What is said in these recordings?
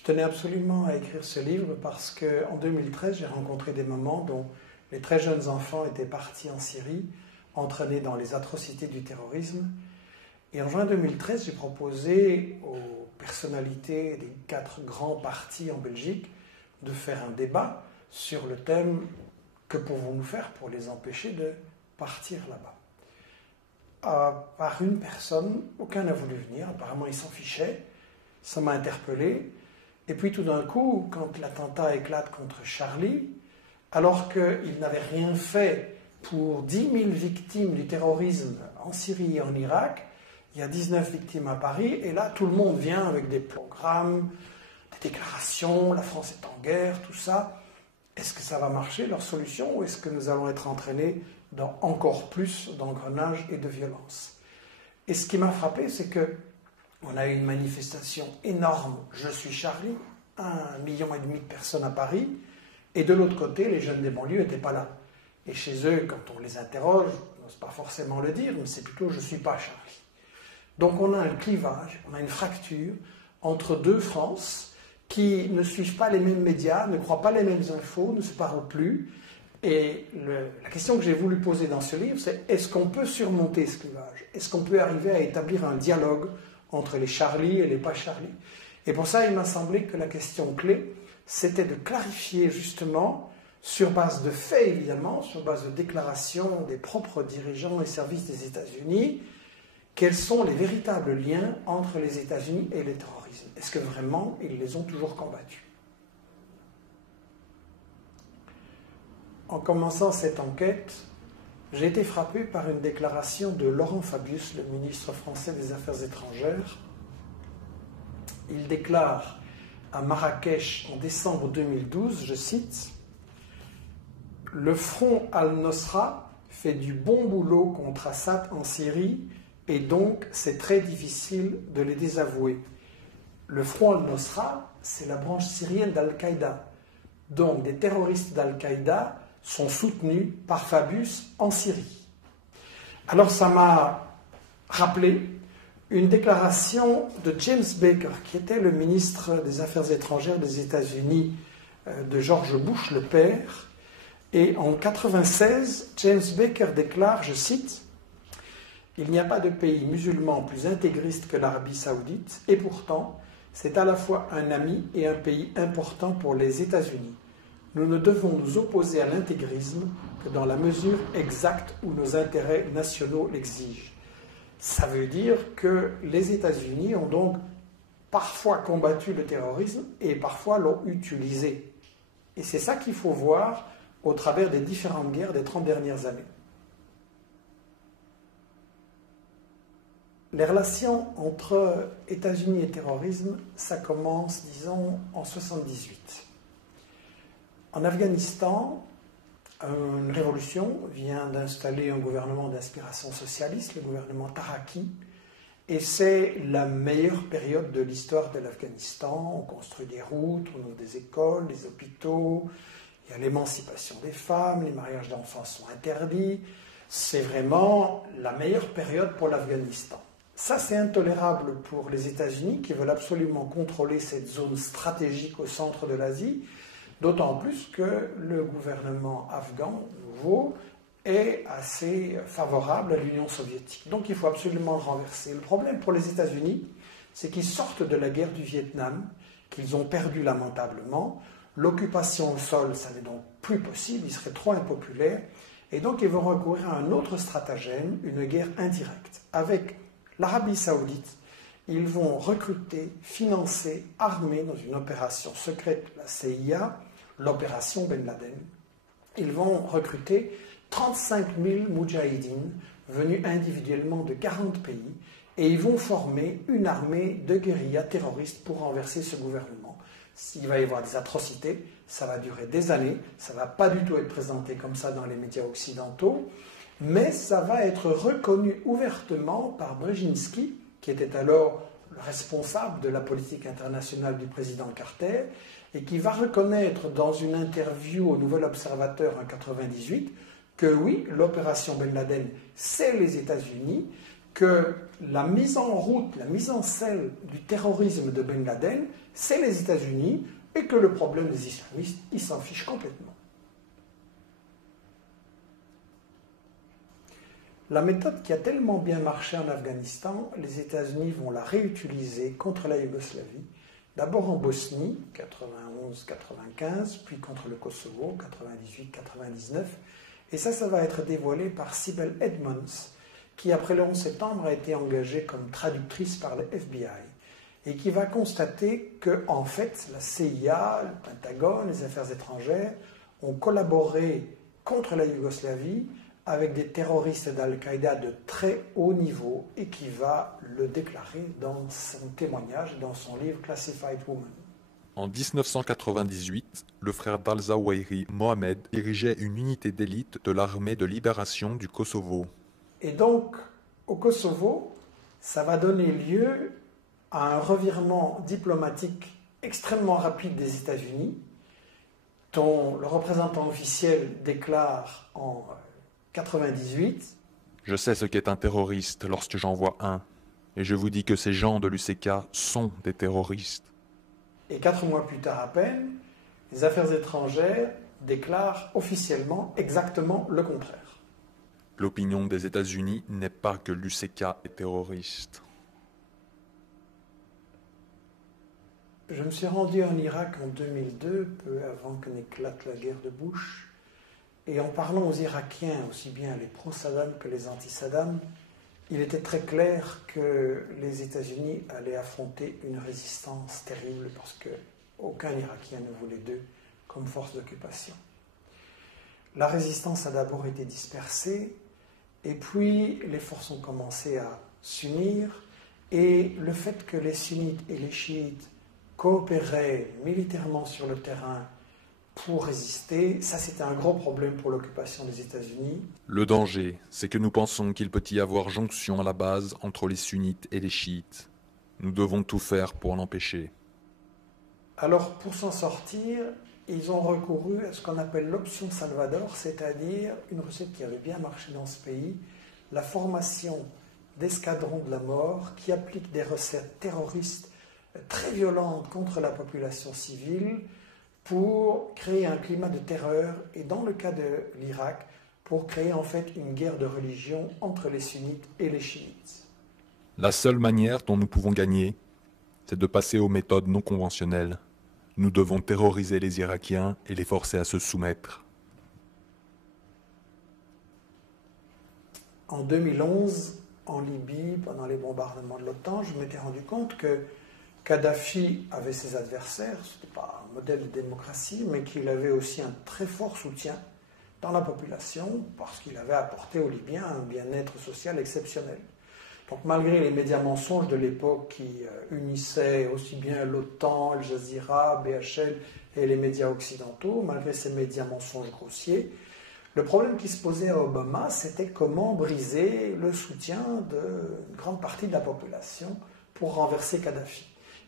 Je tenais absolument à écrire ce livre parce qu'en 2013, j'ai rencontré des mamans dont les très jeunes enfants étaient partis en Syrie, entraînés dans les atrocités du terrorisme. Et en juin 2013, j'ai proposé aux personnalités des 4 grands partis en Belgique de faire un débat sur le thème « Que pouvons-nous faire pour les empêcher de partir là-bas » Par une personne, aucun n'a voulu venir, apparemment ils s'en fichaient, ça m'a interpellé. Et puis tout d'un coup, quand l'attentat éclate contre Charlie, alors qu'il n'avait rien fait pour 10 000 victimes du terrorisme en Syrie et en Irak, il y a 19 victimes à Paris, et là tout le monde vient avec des programmes, des déclarations, la France est en guerre, tout ça. Est-ce que ça va marcher, leur solution, ou est-ce que nous allons être entraînés dans encore plus d'engrenages et de violence? Et ce qui m'a frappé, c'est qu'on a eu une manifestation énorme, Je suis Charlie, 1,5 million de personnes à Paris, et de l'autre côté, les jeunes des banlieues n'étaient pas là. Et chez eux, quand on les interroge, on n'ose pas forcément le dire, mais c'est plutôt « je ne suis pas Charlie ». Donc on a un clivage, on a une fracture entre 2 France qui ne suivent pas les mêmes médias, ne croient pas les mêmes infos, ne se parlent plus. Et la question que j'ai voulu poser dans ce livre, c'est est-ce qu'on peut surmonter ce clivage? Est-ce qu'on peut arriver à établir un dialogue entre les Charlie et les pas Charlie? Et pour ça, il m'a semblé que la question clé, c'était de clarifier justement, sur base de faits évidemment, sur base de déclarations des propres dirigeants et services des États-Unis, quels sont les véritables liens entre les États-Unis et le terrorisme? Est-ce que vraiment ils les ont toujours combattus? En commençant cette enquête, j'ai été frappé par une déclaration de Laurent Fabius, le ministre français des Affaires étrangères. Il déclare à Marrakech en décembre 2012, je cite, « Le front al-Nosra fait du bon boulot contre Assad en Syrie et donc c'est très difficile de les désavouer. Le front al-Nosra, c'est la branche syrienne d'Al-Qaïda. Donc des terroristes d'Al-Qaïda sont soutenus par Fabius en Syrie. » Alors ça m'a rappelé une déclaration de James Baker, qui était le ministre des Affaires étrangères des États-Unis de George Bush, le père. Et en 1996, James Baker déclare, je cite, « Il n'y a pas de pays musulman plus intégriste que l'Arabie saoudite, et pourtant, c'est à la fois un ami et un pays important pour les États-Unis. Nous ne devons nous opposer à l'intégrisme que dans la mesure exacte où nos intérêts nationaux l'exigent. » Ça veut dire que les États-Unis ont donc parfois combattu le terrorisme et parfois l'ont utilisé. Et c'est ça qu'il faut voir au travers des différentes guerres des 30 dernières années. Les relations entre États-Unis et terrorisme, ça commence, disons, en 1978. En Afghanistan, une révolution vient d'installer un gouvernement d'inspiration socialiste, le gouvernement Taraki, et c'est la meilleure période de l'histoire de l'Afghanistan. On construit des routes, on ouvre des écoles, des hôpitaux, il y a l'émancipation des femmes, les mariages d'enfants sont interdits. C'est vraiment la meilleure période pour l'Afghanistan. Ça, c'est intolérable pour les États-Unis qui veulent absolument contrôler cette zone stratégique au centre de l'Asie, d'autant plus que le gouvernement afghan, nouveau, est assez favorable à l'Union soviétique. Donc il faut absolument le renverser. Le problème pour les États-Unis, c'est qu'ils sortent de la guerre du Vietnam, qu'ils ont perdu lamentablement. L'occupation au sol, ça n'est donc plus possible, il serait trop impopulaire. Et donc ils vont recourir à un autre stratagème, une guerre indirecte. Avec l'Arabie saoudite, ils vont recruter, financer, armer dans une opération secrète, la CIA, l'opération Ben Laden. Ils vont recruter 35 000 moudjahidines venus individuellement de 40 pays et ils vont former une armée de guérillas terroristes pour renverser ce gouvernement. S'il va y avoir des atrocités, ça va durer des années, ça ne va pas du tout être présenté comme ça dans les médias occidentaux, mais ça va être reconnu ouvertement par Brzezinski, qui était alors le responsable de la politique internationale du président Carter, et qui va reconnaître dans une interview au Nouvel Observateur en 1998 que oui, l'opération Ben Laden, c'est les États-Unis, que la mise en route, la mise en selle du terrorisme de Ben Laden, c'est les États-Unis et que le problème des islamistes, ils s'en fichent complètement. La méthode qui a tellement bien marché en Afghanistan, les États-Unis vont la réutiliser contre la Yougoslavie, d'abord en Bosnie, 91-95, puis contre le Kosovo, 98-99, et ça va être dévoilé par Sibel Edmonds, qui après le 11 septembre a été engagée comme traductrice par le FBI, et qui va constater que, en fait, la CIA, le Pentagone, les affaires étrangères ont collaboré contre la Yougoslavie avec des terroristes d'Al-Qaïda de très haut niveau et qui va le déclarer dans son témoignage, dans son livre Classified Woman. En 1998, le frère d'Al-Zawahiri, Mohamed, dirigeait une unité d'élite de l'armée de libération du Kosovo. Et donc, au Kosovo, ça va donner lieu à un revirement diplomatique extrêmement rapide des États-Unis, dont le représentant officiel déclare en 98. Je sais ce qu'est un terroriste lorsque j'en vois un, et je vous dis que ces gens de l'UCK sont des terroristes. Et 4 mois plus tard à peine, les affaires étrangères déclarent officiellement exactement le contraire. L'opinion des États-Unis n'est pas que l'UCK est terroriste. Je me suis rendu en Irak en 2002, peu avant que n'éclate la guerre de Bush. Et en parlant aux Irakiens, aussi bien les pro-Saddam que les anti-Saddam, il était très clair que les États-Unis allaient affronter une résistance terrible parce qu'aucun Irakien ne voulait d'eux comme force d'occupation. La résistance a d'abord été dispersée, et puis les forces ont commencé à s'unir, et le fait que les sunnites et les chiites coopéraient militairement sur le terrain pour résister, ça c'était un gros problème pour l'occupation des États-Unis. Le danger, c'est que nous pensons qu'il peut y avoir jonction à la base entre les sunnites et les chiites. Nous devons tout faire pour l'empêcher. Alors pour s'en sortir, ils ont recouru à ce qu'on appelle l'option Salvador, c'est-à-dire une recette qui avait bien marché dans ce pays, la formation d'escadrons de la mort qui appliquent des recettes terroristes très violentes contre la population civile, pour créer un climat de terreur, et dans le cas de l'Irak, pour créer en fait une guerre de religion entre les sunnites et les chiites. La seule manière dont nous pouvons gagner, c'est de passer aux méthodes non conventionnelles. Nous devons terroriser les Irakiens et les forcer à se soumettre. En 2011, en Libye, pendant les bombardements de l'OTAN, je m'étais rendu compte que Kadhafi avait ses adversaires, ce n'était pas un modèle de démocratie, mais qu'il avait aussi un très fort soutien dans la population parce qu'il avait apporté aux Libyens un bien-être social exceptionnel. Donc malgré les médias mensonges de l'époque qui unissaient aussi bien l'OTAN, Al Jazeera, BHL et les médias occidentaux, malgré ces médias mensonges grossiers, le problème qui se posait à Obama, c'était comment briser le soutien d'une grande partie de la population pour renverser Kadhafi.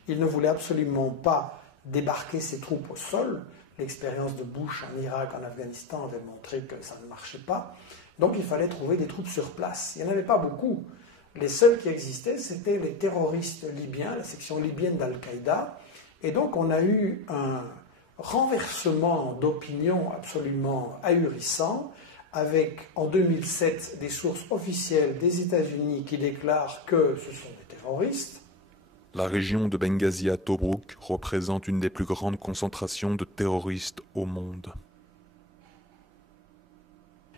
Il ne voulait absolument pas débarquer ses troupes au sol. L'expérience de Bush en Irak, en Afghanistan avait montré que ça ne marchait pas. Donc il fallait trouver des troupes sur place. Il n'y en avait pas beaucoup. Les seuls qui existaient, c'était les terroristes libyens, la section libyenne d'Al-Qaïda. Et donc on a eu un renversement d'opinion absolument ahurissant, avec en 2007 des sources officielles des États-Unis qui déclarent que ce sont des terroristes. La région de Benghazi à Tobrouk représente une des plus grandes concentrations de terroristes au monde.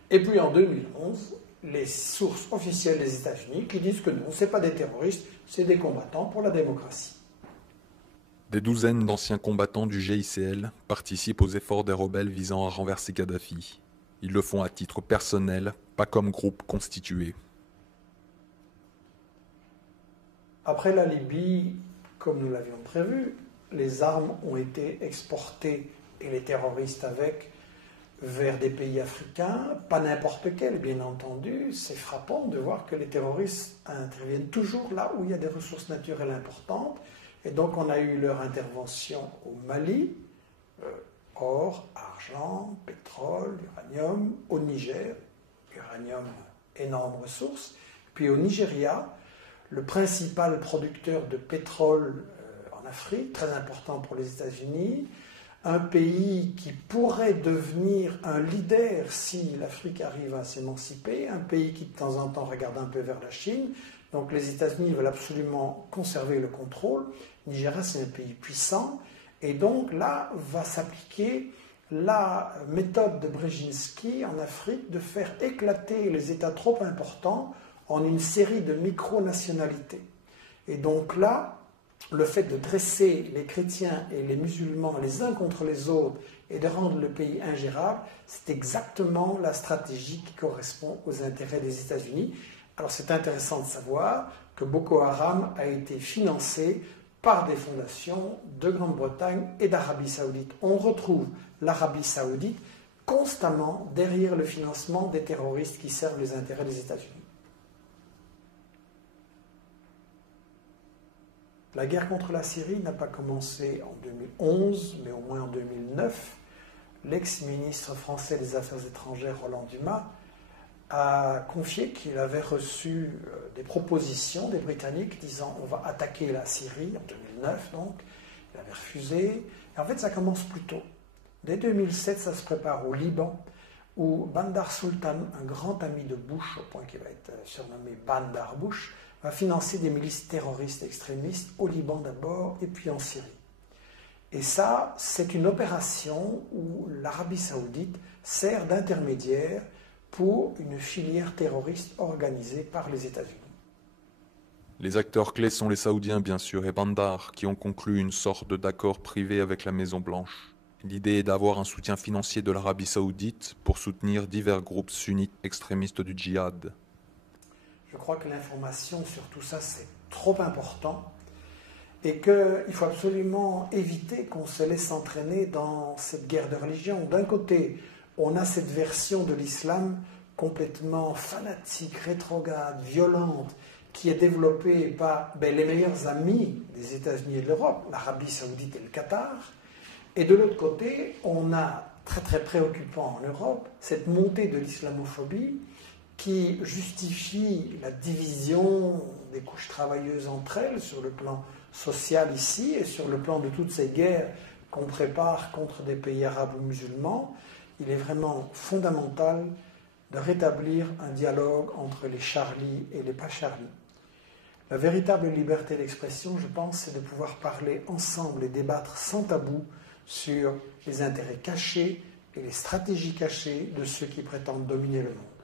Et puis en 2011, les sources officielles des États-Unis qui disent que non, ce n'est pas des terroristes, c'est des combattants pour la démocratie. Des douzaines d'anciens combattants du GICL participent aux efforts des rebelles visant à renverser Kadhafi. Ils le font à titre personnel, pas comme groupe constitué. Après la Libye, comme nous l'avions prévu, les armes ont été exportées, et les terroristes avec, vers des pays africains, pas n'importe quels, bien entendu. C'est frappant de voir que les terroristes interviennent toujours là où il y a des ressources naturelles importantes. Et donc on a eu leur intervention au Mali, or, argent, pétrole, uranium, au Niger, uranium, énorme ressource, puis au Nigeria, le principal producteur de pétrole en en Afrique, très important pour les États-Unis, un pays qui pourrait devenir un leader si l'Afrique arrive à s'émanciper, un pays qui de temps en temps regarde un peu vers la Chine. Donc les États-Unis veulent absolument conserver le contrôle. Nigeria, c'est un pays puissant. Et donc là va s'appliquer la méthode de Brzezinski en Afrique de faire éclater les États trop importants en une série de micro-nationalités. Et donc là, le fait de dresser les chrétiens et les musulmans les uns contre les autres et de rendre le pays ingérable, c'est exactement la stratégie qui correspond aux intérêts des États-Unis. Alors c'est intéressant de savoir que Boko Haram a été financé par des fondations de Grande-Bretagne et d'Arabie Saoudite. On retrouve l'Arabie Saoudite constamment derrière le financement des terroristes qui servent les intérêts des États-Unis. La guerre contre la Syrie n'a pas commencé en 2011, mais au moins en 2009. L'ex-ministre français des Affaires étrangères, Roland Dumas, a confié qu'il avait reçu des propositions des Britanniques disant on va attaquer la Syrie en 2009, donc. Il avait refusé. Et en fait, ça commence plus tôt. Dès 2007, ça se prépare au Liban, où Bandar Sultan, un grand ami de Bush, au point qu'il va être surnommé Bandar Bush, va financer des milices terroristes extrémistes au Liban d'abord et puis en Syrie. Et ça, c'est une opération où l'Arabie Saoudite sert d'intermédiaire pour une filière terroriste organisée par les États-Unis. Les acteurs clés sont les Saoudiens bien sûr et Bandar qui ont conclu une sorte d'accord privé avec la Maison-Blanche. L'idée est d'avoir un soutien financier de l'Arabie Saoudite pour soutenir divers groupes sunnites extrémistes du djihad. Je crois que l'information sur tout ça, c'est trop important et qu'il faut absolument éviter qu'on se laisse entraîner dans cette guerre de religion. D'un côté, on a cette version de l'islam complètement fanatique, rétrograde, violente, qui est développée par les meilleurs amis des États-Unis et de l'Europe, l'Arabie Saoudite et le Qatar. Et de l'autre côté, on a, très très préoccupant en Europe, cette montée de l'islamophobie qui justifie la division des couches travailleuses entre elles sur le plan social ici et sur le plan de toutes ces guerres qu'on prépare contre des pays arabes ou musulmans. Il est vraiment fondamental de rétablir un dialogue entre les Charlie et les pas Charlie. La véritable liberté d'expression, je pense, c'est de pouvoir parler ensemble et débattre sans tabou sur les intérêts cachés et les stratégies cachées de ceux qui prétendent dominer le monde.